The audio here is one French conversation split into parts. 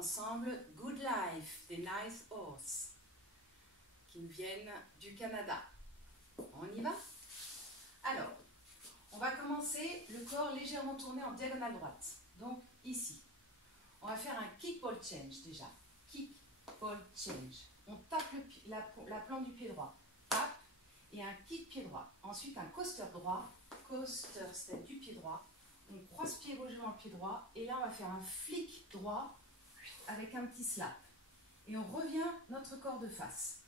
ensemble Good Life des Nice Horse qui nous viennent du Canada. On y va? Alors, on va commencer le corps légèrement tourné en diagonale droite. Donc ici, on va faire un kick ball change déjà. Kick ball change. On tape la plante du pied droit. Tape et un kick pied droit. Ensuite un coaster droit. Coaster step du pied droit. On croise pied gauche devant le pied droit. Et là, on va faire un flick droit avec un petit slap. Et on revient notre corps de face.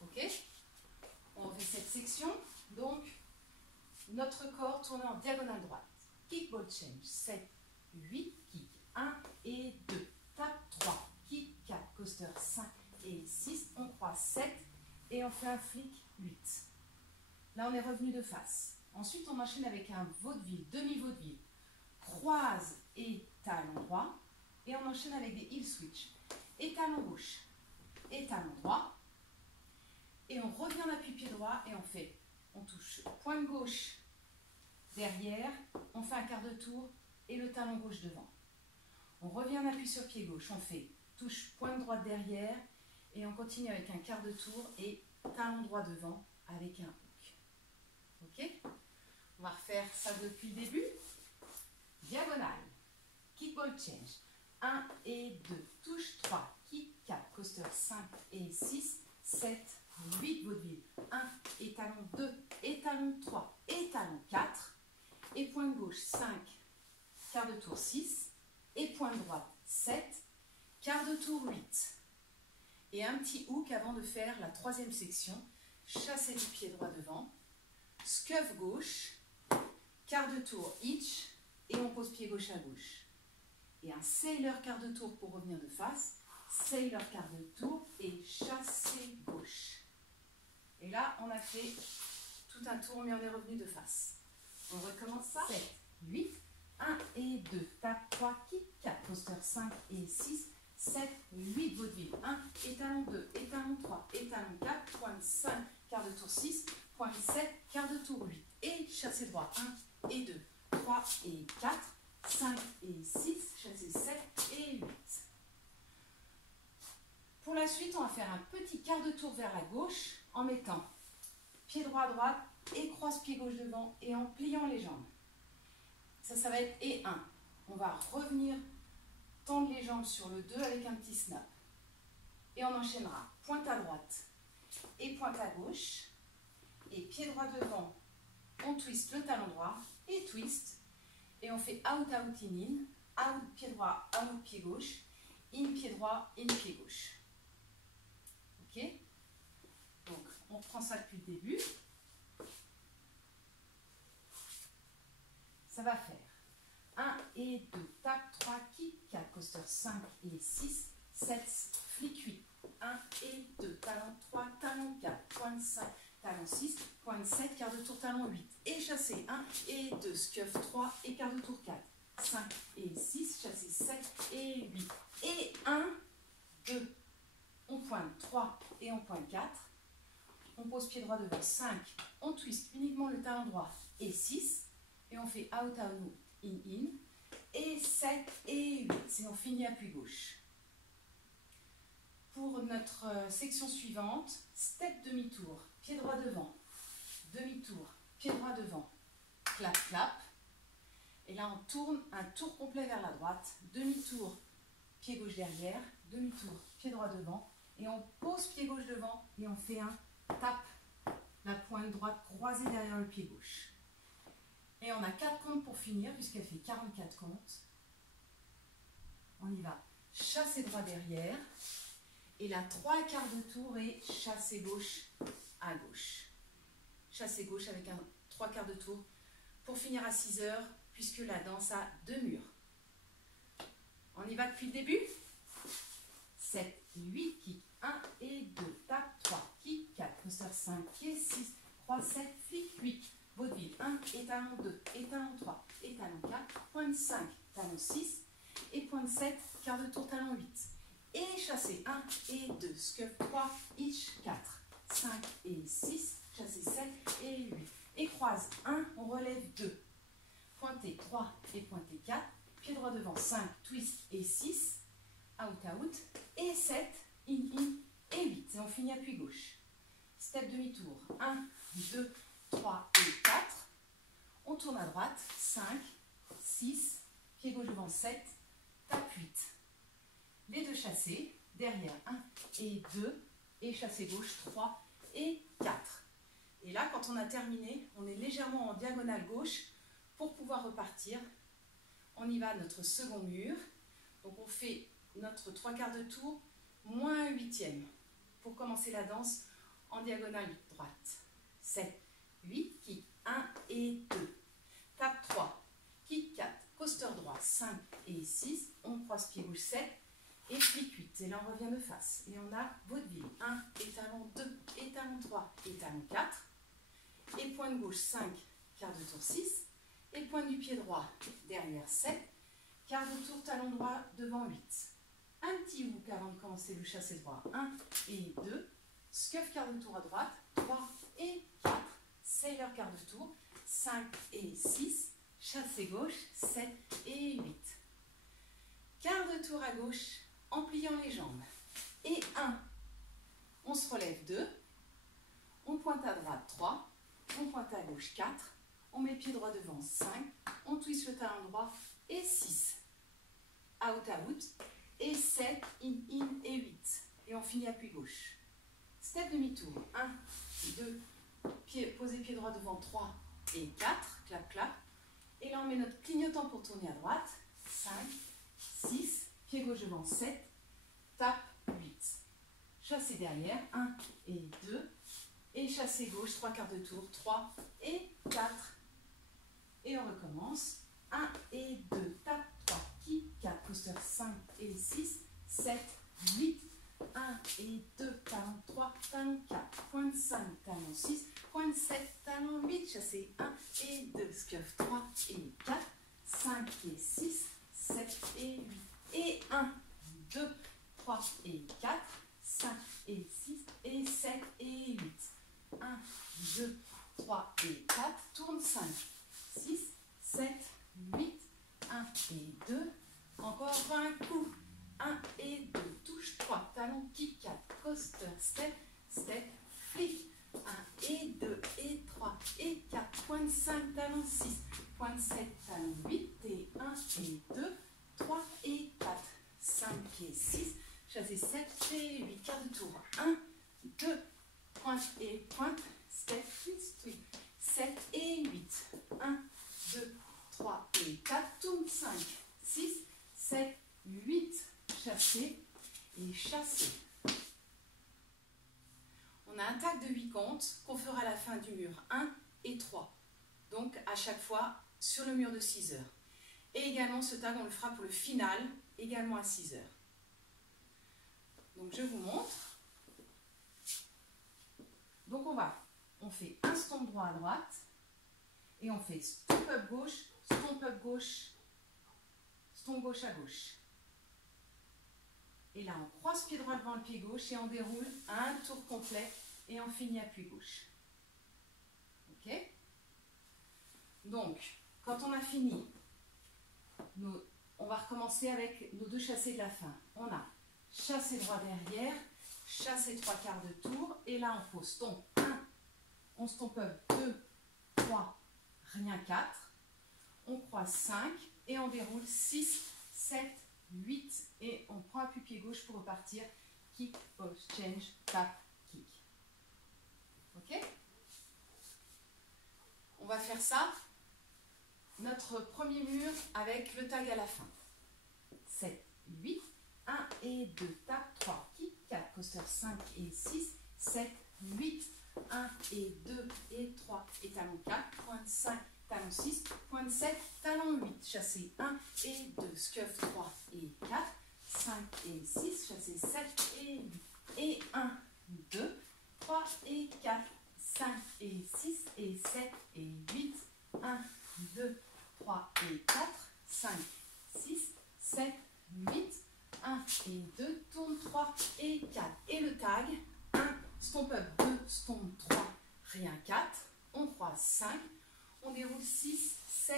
Ok? On fait cette section. Donc, notre corps tourné en diagonale droite. Kick ball change. 7, 8, kick. 1 et 2. Tape 3. Kick 4. Coaster 5 et 6. On croise 7. Et on fait un flick 8. Là, on est revenu de face. Ensuite, on enchaîne avec un vaudeville, demi-vaudeville. Croise et talon droit. Et on enchaîne avec des heel switch. Et talon gauche. Et talon droit. Et on revient en appui pied droit et on touche pointe gauche derrière. On fait un quart de tour et le talon gauche devant. On revient en appui sur pied gauche. On fait touche pointe droite derrière. Et on continue avec un quart de tour et talon droit devant avec un hook. Ok? On va refaire ça depuis le début. Diagonale. Kick ball change. 1 et 2. Touche 3. Kick 4. Coaster 5 et 6. 7, 8. Vaudeville. 1 et talon 2. Et talon 3. Et talon 4. Et pointe gauche 5. Quart de tour 6. Et pointe droite 7. Quart de tour 8. Et un petit hook avant de faire la troisième section. Chassé du pied droit devant. Scuff gauche. Quart de tour hitch. Et on pose pied gauche à gauche. Et un sailor quart de tour pour revenir de face. Sailor quart de tour et chassé gauche. Et là, on a fait tout un tour, mais on est revenu de face. On recommence ça. 7, 8, 1 et 2. Tape 3, kick 4. Coaster 5 et 6. 7, 8, vaudeville. 1, étalon 2, étalon 3, étalon 4, pointe 5, quart de tour 6, pointe 7, quart de tour 8. Et chassé droit. 1 et 2, 3 et 4, 5 et 6, chassé 7 et 8. Pour la suite, on va faire un petit quart de tour vers la gauche en mettant pied droit à droite et croise pied gauche devant et en pliant les jambes. Ça va être et 1. On va revenir tendre les jambes sur le 2 avec un petit snap. Et on enchaînera pointe à droite et pointe à gauche. Et pied droit devant, on twist le talon droit et twist. Et on fait out, out, in, out, pied droit, out, pied gauche, in, pied droit, in, pied gauche. Ok? Donc, on reprend ça depuis le début. Ça va faire 1 et 2, tape 3, kick 4, coaster 5 et 6, 7, flick 8, 1 et 2, talon 3, talon 4, pointe 5, talon 6, pointe 7, quart de tour, talon 8, et chassé 1 et 2, scuff 3 et quart de tour 4, 5 et 6, chassé 7 et 8, et 1, 2, on pointe 3 et on pointe 4, on pose pied droit devant 5, on twist uniquement le talon droit et 6, et on fait out, out, in, in, et 7 et 8, et on finit appui gauche. Pour notre section suivante, step demi-tour, pied droit devant, demi-tour, pied droit devant, clap, clap, et là on tourne un tour complet vers la droite, demi-tour, pied gauche derrière, demi-tour, pied droit devant, et on pose pied gauche devant, et on fait un tap, la pointe droite croisée derrière le pied gauche. Et on a 4 comptes pour finir, puisqu'elle fait 44 comptes. On y va. Chassé droit derrière. Et là, 3 quarts de tour et chassé gauche à gauche. Chassé gauche avec un 3 quarts de tour pour finir à 6 heures, puisque la danse a 2 murs. On y va depuis le début. 7, 8, kick, 1 et 2. Tape 3, kick 4, coaster 5 et 6, croise 7, flick 8. Vaudeville 1, étalon 2, étalon 3, étalon 4, pointe 5, talon 6, et pointe 7, quart de tour, talon 8. Et chassé 1 et 2, scuff 3, hitch 4, 5 et 6, chassé 7 et 8. Et croise 1, on relève 2. Pointé 3 et pointé 4, pied droit devant 5, twist et 6, out, out, et 7, in, in, et 8. Et on finit appui gauche. Step demi-tour, 1, 2, 3 et 4. On tourne à droite, 5, 6, pied gauche devant 7, tape 8. Les deux chassés, derrière 1 et 2, et chassé gauche 3 et 4. Et là, quand on a terminé, on est légèrement en diagonale gauche pour pouvoir repartir. On y va, notre second mur. Donc on fait notre 3/4 de tour, moins 1/8. Pour commencer la danse en diagonale droite. 7, 8, kick 1 et 2. Tape 3, kick 4, coaster droit 5 et 6. On croise pied gauche 7 et flic 8. Et là on revient de face. Et on a vaudeville 1, étalon 2, étalon 3, étalon 4. Et pointe gauche 5, quart de tour 6. Et pointe du pied droit derrière 7. Quart de tour, talon droit devant 8. Un petit hook avant de commencer le chassé droit. 1 et 2. Scuff quart de tour à droite. 3 et 4. Sailor quart de tour. 5 et 6. Chassé gauche. 7 et 8. Quart de tour à gauche en pliant les jambes. Et 1. On se relève 2. On pointe à droite 3. On pointe à gauche 4. On met le pied droit devant 5. On twist le talon droit et 6. Out, out, et 7, in, in, et 8. Et on finit appui gauche. Step demi-tour, 1, 2, posez pied droit devant 3 et 4, clap, clap. Et là, on met notre clignotant pour tourner à droite, 5, 6, pied gauche devant 7, tape 8. Chassé derrière, 1 et 2, et chassé gauche, 3/4 de tour, 3 et 4. Et on recommence, 1 et 2, tape 3, kick 4, coaster 5 et 6, 7, 8, 1 et 2, talon 3, talon 4, pointe 5, talon 6, pointe 7, talon 8, chassé 1 et 2, scuff 3 et 4, 5 et 6, 7 et 8, et 1, 2, 3 et 4, 5 et 6, et 7 et 8, 1, 2, 3 et 4, tourne 5, 6, 7, 8, 1 et 2, encore un coup, 1 et 2, touche 3, talon, kick 4, coaster, step, step, flick, 1 et 2 et 3 et 4, pointe 5, talon 6, pointe 7, talon 8 et 1 et 2, 3 et 4, 5 et 6, chassé 7 et 8, quart de tour, 1, 2, pointe et pointe, step, twist, twist, 7 et 8, 1, 2, 3 et 4, tourne 5, 6, 7, 8, chassé et chassé. On a un tag de 8 comptes qu'on fera à la fin du mur 1 et 3. Donc à chaque fois sur le mur de 6 heures. Et également ce tag on le fera pour le final, également à 6 heures. Donc je vous montre. Donc on fait un stomp droit à droite et on fait stomp up gauche, stomp up gauche, stomp gauche à gauche. Et là on croise pied droit devant le pied gauche et on déroule un tour complet et on finit appui gauche. Ok? Donc quand on a fini, on va recommencer avec nos deux chassés de la fin. On a chassé droit derrière, chassé 3/4 de tour et là on pose stomp 1, on stomp up 2, 3, rien 4, on croise 5 et on déroule 6, 7, 8 et on prend appui pied gauche pour repartir, kick, pose, change, tap, kick. Ok? On va faire ça, notre premier mur avec le tag à la fin. 7, 8, 1 et 2, tap, 3, kick, 4, coaster 5 et 6, 7, 8, 1 et 2 et 3 et talon 4, pointe 5, talon 6, pointe 7, talon 8, chassé 1 et 2, scuff 3 et 4, 5 et 6, chassé 7 et 8, et 1, 2, 3 et 4, 5 et 6 et 7 et 8, 1, 2, 3 et 4, 5, 6, 7, 8, 1 et 2, tourne 3 et 4. Et le tag, 1, stomp up, 2, stomp 3, rien 4, on croise 5, on déroule 6, 7,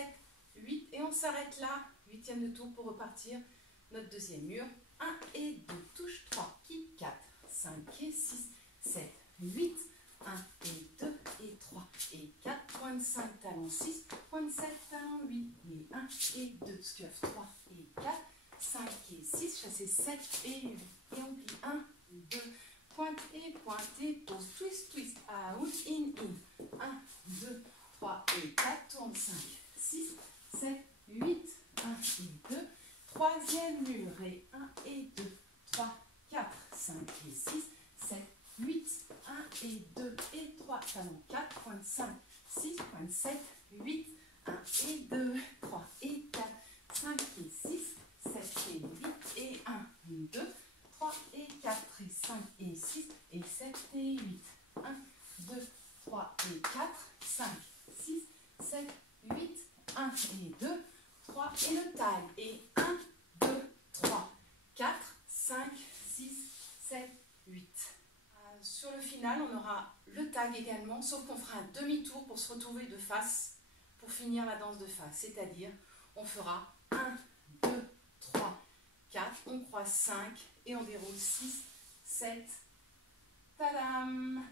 8 et on s'arrête là, 8e de tour pour repartir notre deuxième mur, 1 et 2, touche 3, kick 4, 5 et 6, 7, 8, 1 et 2 et 3 et 4, pointe 5, talon 6, pointe 7, talon 8, et 1 et 2, scuff 3 et 4, 5 et 6, chassez 7 et 8, et on plie 1, 2, pointe et pose, twist, twist, out, in, 1, 2, 3 et 4, tourne 5, 6, 7, 8, 1 et 2, troisième mur, et 1 et 2, 3, 4, 5 et 6, 7, 8, 1 et 2 et 3, talon 4, pointe 5, 6, pointe 7, 8, 1 et 2, 3 et 4, 5 et 6, 7 et 8 et 1, 2, 3 et 4 et 5 et 6 et 7 et 8, 1, 2, 3 et 4, 5, 6, 7, 8, 1 et 2, 3 et le tag, et 1, 2, 3, 4, 5, 6, 7, 8. Sur le final, on aura le tag également, sauf qu'on fera un demi-tour pour se retrouver de face, pour finir la danse de face. C'est-à-dire, on fera 1, 2, 3, 4, on croise 5 et on déroule 6, 7. Tadam!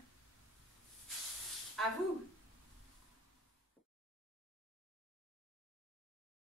À vous!